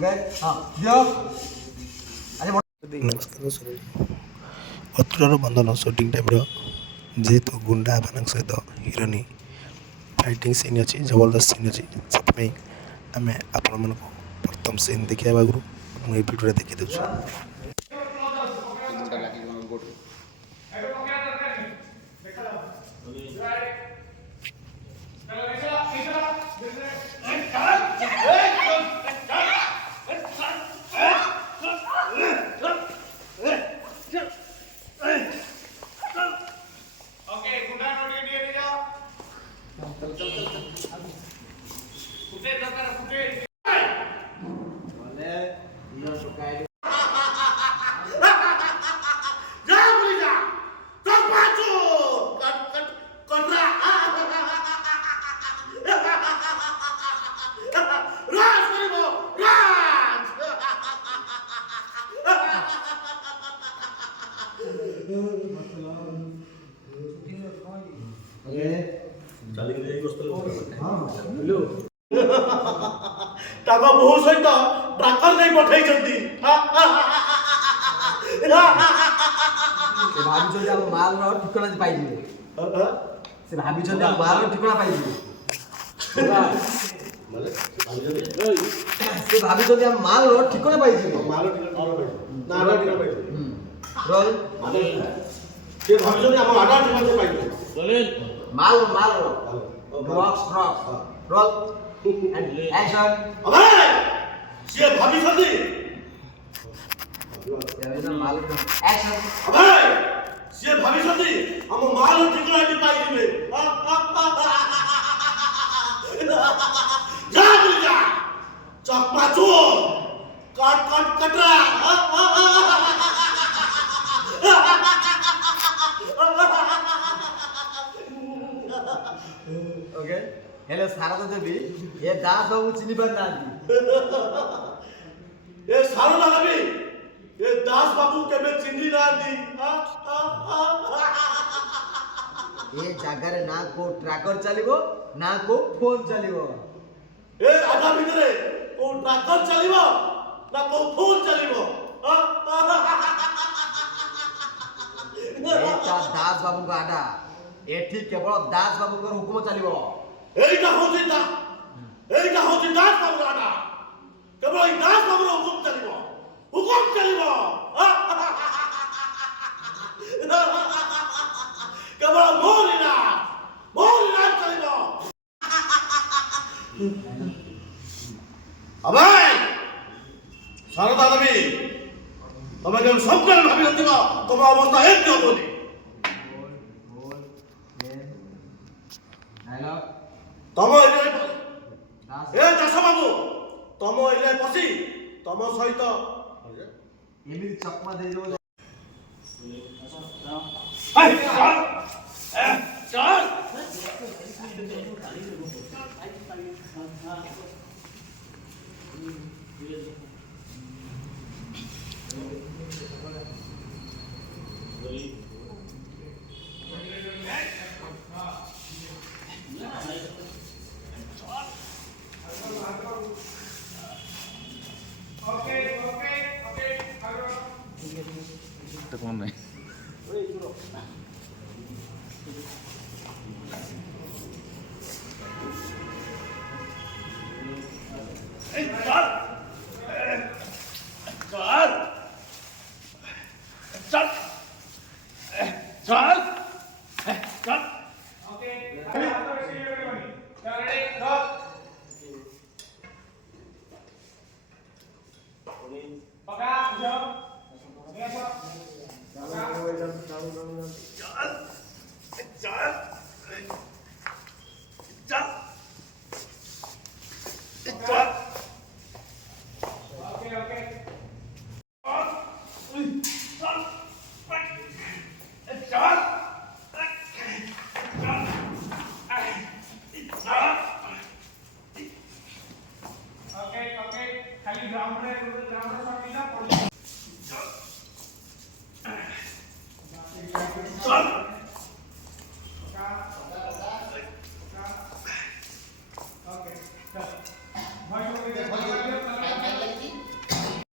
ନମସ୍କାର ସର ଅତୁରର ବନ୍ଧନ ସୁଟିଂ ଟାଇମ୍ର ଯେହେତୁ ଗୁଣ୍ଡାମାନଙ୍କ ସହିତ ହିରୋଇନ୍ ଫାଇଟିଂ ସିନ୍ ଅଛି, ଜବରଦସ୍ତ ସିନ୍ ଅଛି, ସେଥିପାଇଁ ଆମେ ଆପଣମାନଙ୍କୁ ପ୍ରଥମ ସିନ୍ ଦେଖିବା ଆଗରୁ ମୁଁ এই ଭିଡ଼ିଓରେ ଦେଖି ଦେଉଛି। ତାଙ୍କ ବୋହୂ ସହିତ ଟ୍ରାକର ନେଇ ପଠେଇଛନ୍ତି। ସେ ଭାବିଛନ୍ତି ଆମ ମାଲର ଠିକଣା ପାଇଯିବେ। ସେ ଭାବିଛନ୍ତି ଆମ ମାଲର ଠିକଣା ପାଇଯିବେ। ସେ ଭାବିଛନ୍ତି ଆମ ମାଲର ଠିକଣା ପାଇଯିବେ। ସେ ଭାବିଛନ୍ତି ଆମ ଆଡା ଠିକଣା ପାଇଯିବେ। ମାଲ ଡ୍ରଗ୍ସ ରୋଲ and action ସିଏ ଭାବିଛନ୍ତି ମାଲ action ସିଏ ଭାବିଛନ୍ତି ଆମ ମାଲ ଠିକଣାଟି ପାଇଯିବେ। ଯା ବୁଲିଯା ଚକମା ଚୋର କଟ କଟ କଟରା। ओके हेलो सारा तो देवी ये दास बाबू चिनी पर ना दी ये सारा देवी ये दास बाबू के में चिनी ना दी। ये जगह रे ना को ट्रैकर चलिबो ना को फोन चलिबो। ए आधा भीतर को ट्रैकर चलिबो ना को फोन चलिबो। एटा दास बाबू का आडा एठी केवल दास बाबू को हुकुम चलिबो। एटा होची दास बाबू का आडा केवल ई दास बाबू रो हुकुम चलिबो केवल मोरिना चलिबो। अबे शारदा देवी तमे केवल सबके भाबी नथिबो तम अवस्था एक होबोनी। तम ए दास बाबू तम एरिया पसी तम सहित एमिति चकमा दे जो चल कौन नहीं